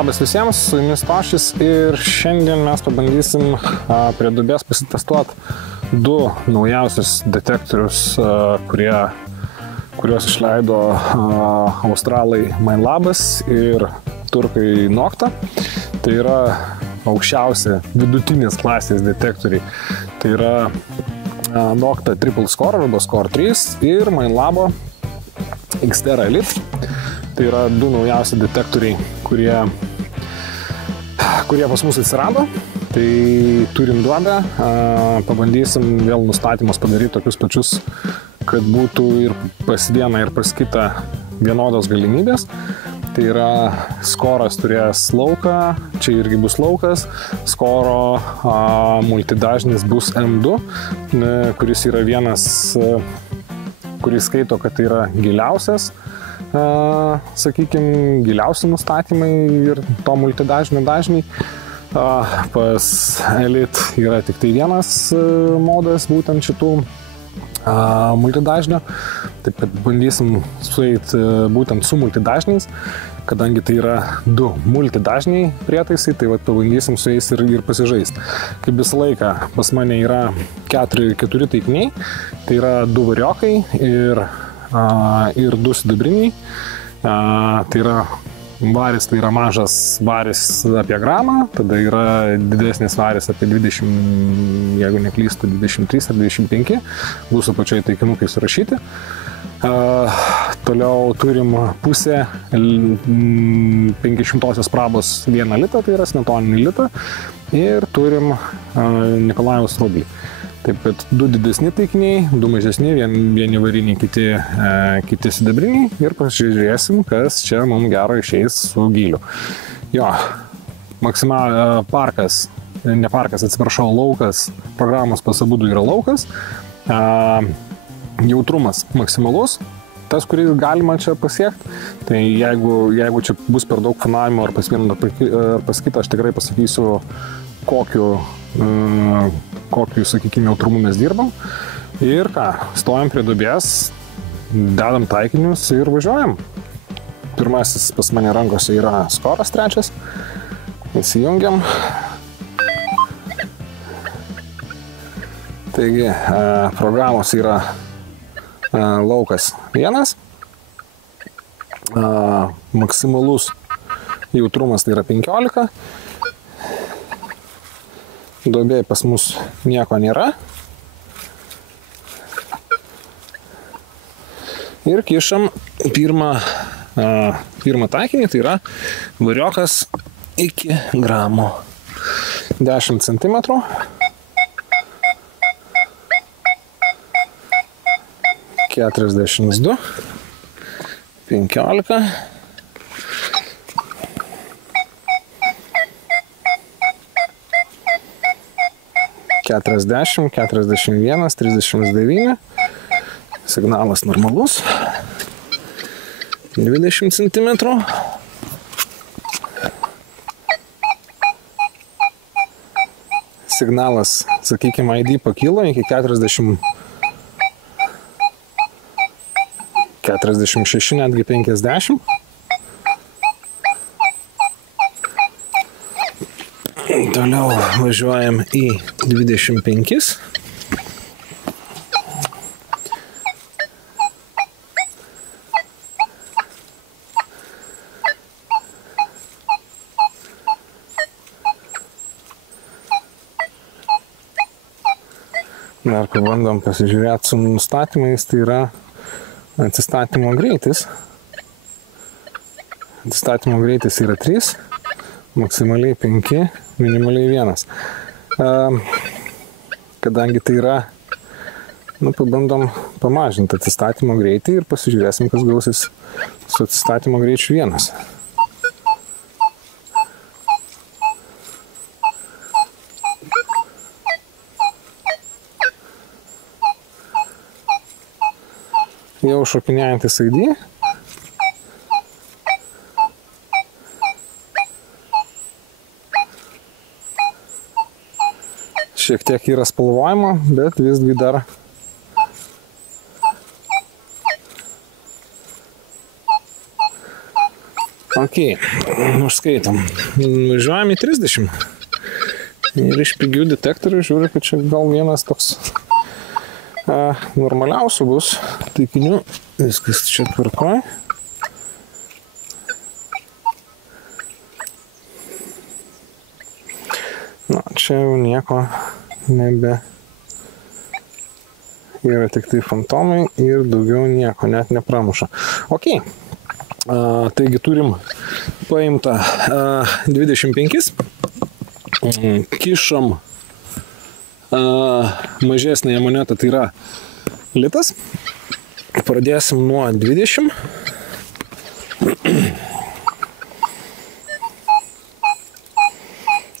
Labas visiems, su jumis Tošis ir šiandien mes pabandysim prie dubės pasitestuoti du naujausius detektorius, kuriuos išleido australai Minelabas ir turkai Nokta. Tai yra aukščiausi vidutinės klasės detektoriai. Tai yra Nokta Triple Score arba Score 3 ir Minelabo XTERA Elite. Tai yra du naujausi detektoriai, kurie pas mus atsirado. Tai turim duobę, pabandysim vėl nustatymus padaryti tokius pačius, kad būtų ir pas vieną, ir pas kitą vienodos galimybės. Tai yra Score'as turės lauką, čia irgi bus laukas, Score'o multidažnis bus M2, kuris yra vienas, kuris skaito, kad tai yra giliausias, sakykime, giliausi nustatymai ir to multidažnio dažniai. Pas Elite yra tik tai vienas modas būtent šitų multidažnio. Taip kad bandysim sueiti būtent su multidažniais, kadangi tai yra du multidažniai prietaisai, tai vat pabandysim su jais ir pasižaisti. Kaip visą laiką pas mane yra keturi taikiniai, tai yra du variokai ir du sidabriniai. Tai yra varis, tai yra mažas varis apie gramą, tada yra didesnis varis apie 20, jeigu neklystu, 23 ar 25, bus apačioje taikinukai surašyti. Toliau turim pusę 500 prabos 1 litą, tai yra snetoninį litą, ir turim Nikolajaus rublį. Taip kad du didesni taikiniai, du mažesni, vieni variniai, kiti sidabriniai, ir pasižiūrėsim, kas čia mums gero išeis su gyliu. Jo, laukas, programos pas abudu yra laukas, jautrumas maksimalus, tas, kurį galima čia pasiekti. Tai jeigu čia bus per daug fanavimo ar pas vieną ar pas kitą, aš tikrai pasakysiu, kokiu, sakykime, jautrumu mes dirbam. Ir ką, stojam prie dubės, dedam taikinius ir važiuojam. Pirmasis pas mane rankose yra Score'as 3. Įsijungiam. Taigi, programos yra laukas 1. Maksimalus jautrumas tai yra 15. Duobėje pas mus nieko nėra. Ir kišam pirmą taikinį, tai yra variokas iki gramo. 10 cm. 42. 15. 40, 41, 39, signalas normalus, 20 cm, signalas, sakykime, ID pakilo iki 46, netgi 50. Toliau važiuojam į 25. Dar pabandom pasižiūrėti su nustatymais, tai yra atsistatymo greitis. Atsistatymo greitis yra 3. Maksimaliai 5, minimaliai 1. Kadangi tai yra, pabandom pamažinti atsistatymo greitį ir pasižiūrėsim, kas gausis su atsistatymo greičiu 1. Jau šokinėjantis ID. Šiek tiek yra spalvojimo, bet visgi dar Ok, užskaitom. Važiuojam į 30. Ir iš pigių detektorių žiūriu, kad čia gal vienas toks normaliausių bus taikinių. Viskas čia tvarkoj. Na, čia jau nieko nebe. Yra tik tai fantomai ir daugiau nieko net nepramuša. Ok, taigi turim paimtą 25, kišam mažesnėje monetą, tai yra litas. Pradėsim nuo 20.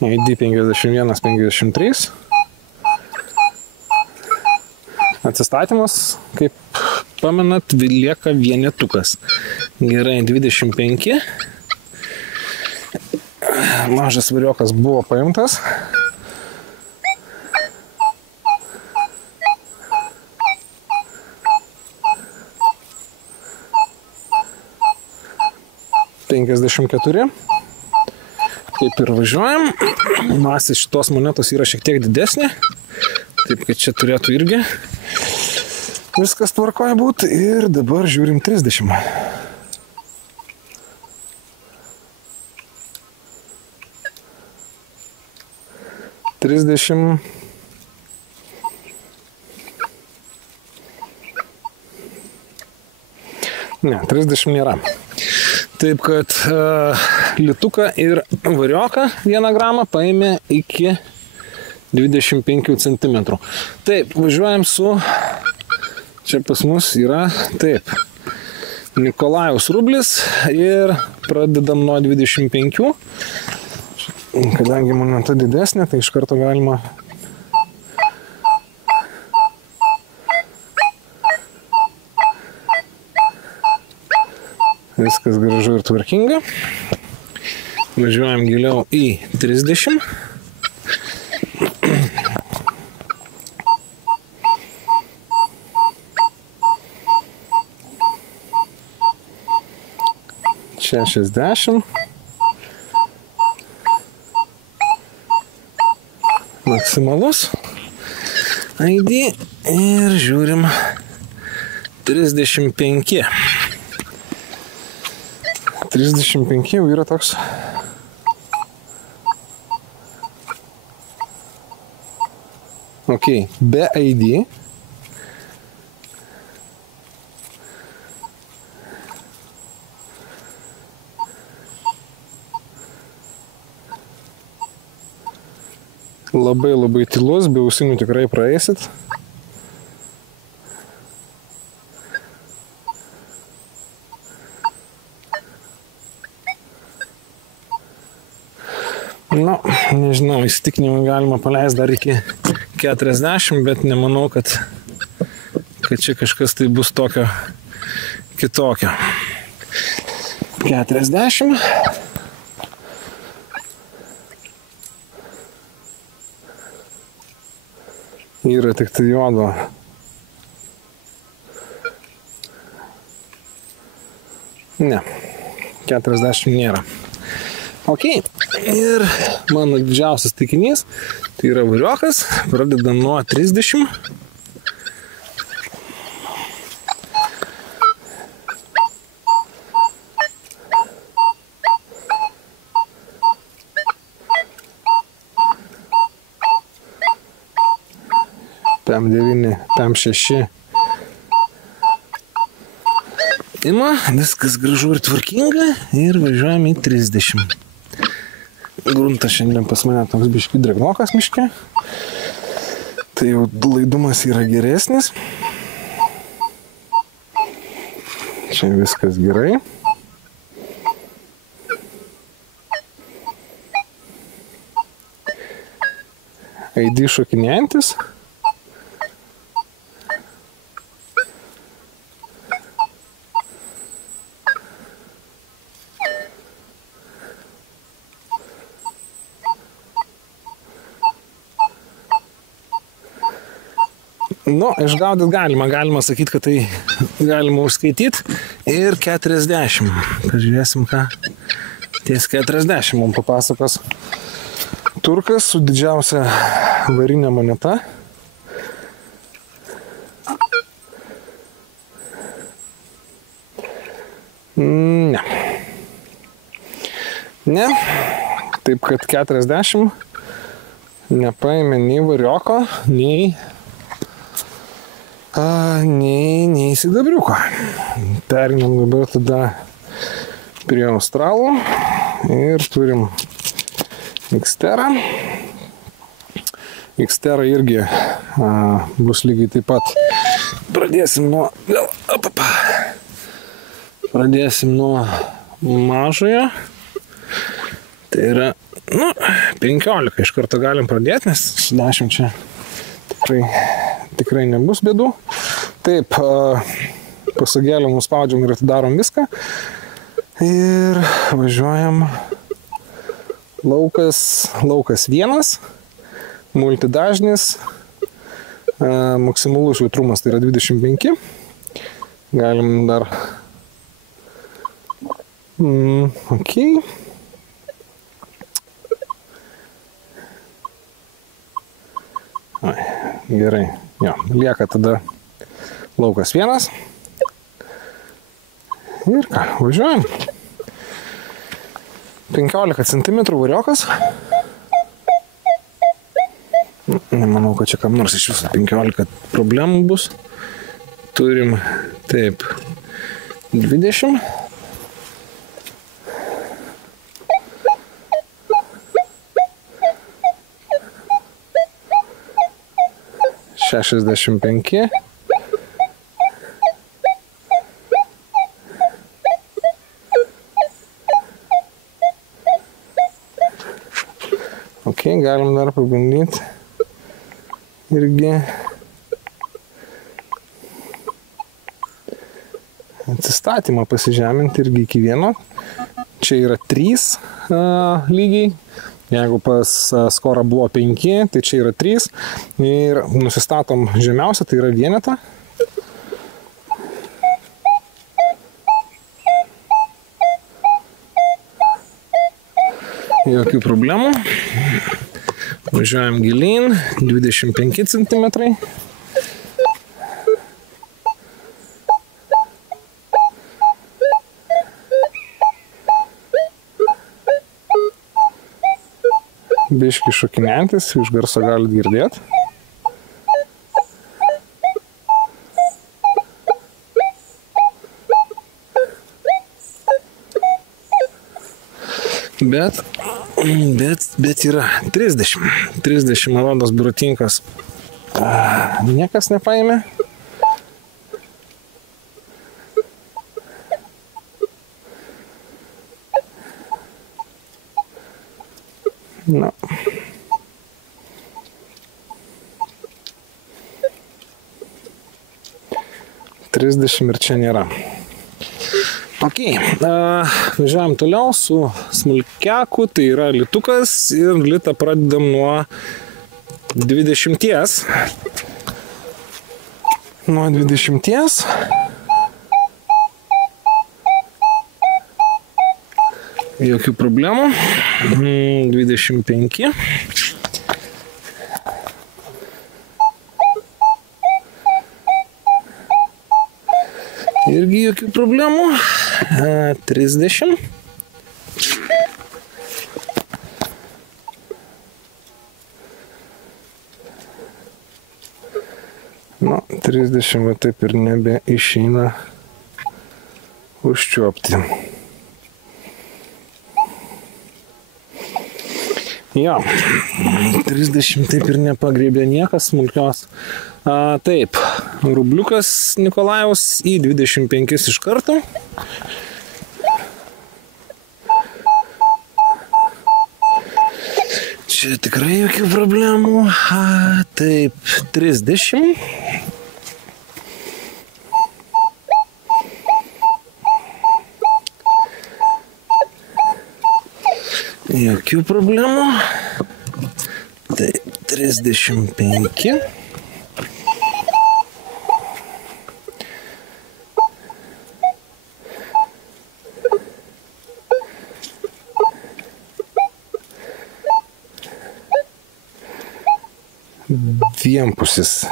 ID 51, 53. Atsistatymas, kaip pamenat, lieka vienetukas. Gerai, 25. Mažas variokas buvo paimtas. $54. Kaip ir važiuojam. Masė šitos monetos yra šiek tiek didesnė. Taip, kad čia turėtų irgi viskas tvarkoja būti. Ir dabar žiūrim 30. Ne, 30 nėra. Taip, kad lituką ir varioką 1 gramą paėmė iki 25 cm. Taip, važiuojam su, čia pas mus yra, taip, Nikolajaus rublis ir pradedam nuo 25. Kadangi moneta didesnė, tai iš karto galima viskas gražu ir tvarkinga. Važiuojam giliau į 30. $60. Maksimalus ID ir žiūrim 35. 35 jau yra toks ok, be ID. Labai tylus, be ausinių tikrai praeisit. Nu, nežinau, įsitikinimą galima paleisti dar iki 40, bet nemanau, kad čia kažkas tai bus tokio kitokio. 40. Yra tik tai juodo. Ne, 40 nėra. Ok, ir mano didžiausias taikinys, tai yra variokas, pradedam nuo 30. PM9, PM6. Ima, viskas gražu ir tvarkinga ir važiuojame į 30. Gruntas šiandien pas mane toks biškį drėgnokas miške. Tai jau laidumas yra geresnis. Čia viskas gerai. ID šokinėjantis. Nu, išgaudyt galima sakyti, kad tai galima užskaityti. Ir 40. Pažiūrėsim, ką Ties 40 mums papasakos turkas su didžiausia varinė moneta. Ne. Ne. Taip, kad 40 nepaėmė nei varioko, nei sidabriuko. Perinam dabar tada prie australų ir turim Xterą. Xtera irgi bus lygiai taip pat. Pradėsim nuo mažojo. Tai yra 15 iš karto galim pradėti, nes su 10 čia tikrai nebus bėdų. Taip, pasagėlėm, nuspaudžiam ir atidarom viską. Ir važiuojam laukas 1, multidažnis, maksimalus jautrumas tai yra 25. Galim dar... Ok. Gerai, jo, lieka tada laukas 1. Ir ką, važiuojam. 15 cm variokas. Nemanau, kad čia kam nors iš viso 15 problemų bus. Turim, taip, 20. $65. Ok, galim dar pabandyti irgi atsistatymą pasižeminti irgi iki 1. Čia yra 3 lygiai. Jeigu pas skorą buvo 5, tai čia yra 3. Ir nusistatom žemiausią, tai yra vienetą. Jokių problemų. Važiuojam gilyn, 25 cm. Biški šokinėjantis, iš garso galit girdėti. Bet yra 30. 30 rodos Buratinkas niekas nepaėmė. Na. $30 ir čia nėra. Ok, važiuojam toliau su smulkiaku, tai yra litukas ir litą pradedam nuo 20. Nuo 20. Jokių problemų. 25. Irgi jokių problemų. 30. Nu, 30 va taip ir nebeišeina užčiuopti. Jo, 30 taip ir nepagriebė niekas smulkios. Taip, rubliukas Nikolajaus į 25 iš karto. Čia tikrai jokių problemų. Taip, 30. Jokių problemų. Tai 35. vienpusis.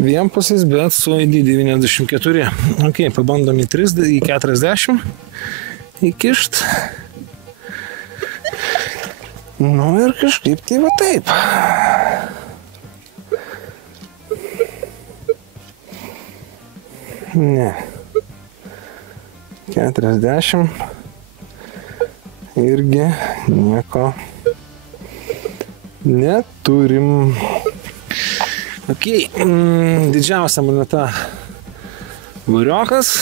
Vienpusis, bet su ID 94. Ok, pabandom į 40 įkišt. Nu ir kažkaip tai va taip. Ne. 40. Irgi nieko neturim. Ok, didžiausia moneta variokas,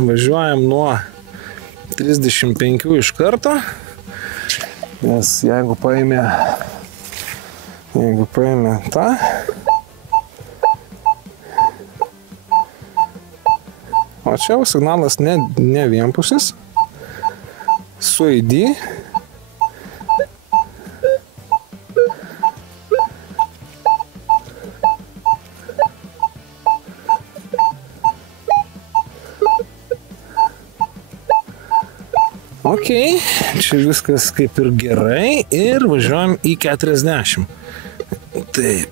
važiuojam nuo 35 iš karto, nes jeigu paėmė tą, o čia jau signalas ne vienpusis, su ID. Ok, čia viskas kaip ir gerai ir važiuojam į 40. Taip.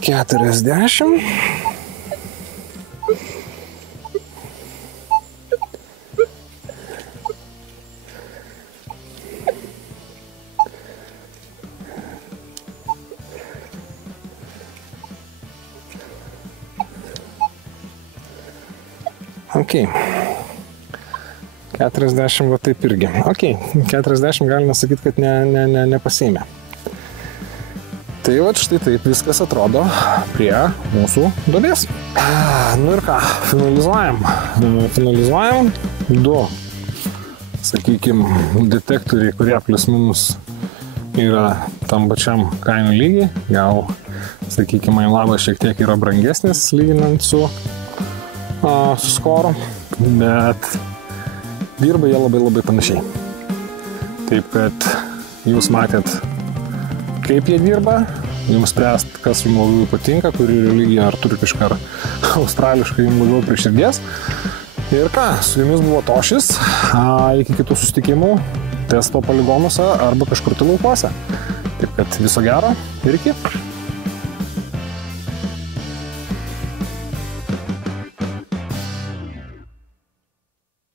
40. Ok. 40 va taip irgi. Ok, 40 galima sakyti, kad nepasiėmė. Tai va štai taip viskas atrodo prie mūsų duobės. Nu ir ką, finalizuojam. Du, sakykime, detektoriai, kurie plius minus yra tam pačiam kainų lygiai. Gal, sakykime, labas šiek tiek yra brangesnis lyginant su skoru, bet dirba jie labai panašiai. Taip, kad jūs matėt, kaip jie dirba, jums spręst, kas jums labiau patinka, kuri religija, ar turi kažką australiškai jums labiau prie širdies. Ir ką, su jumis buvo Tošis, iki kitų susitikimų testo poligonuose arba kažkur tai laukuose. Taip, kad viso gero ir iki.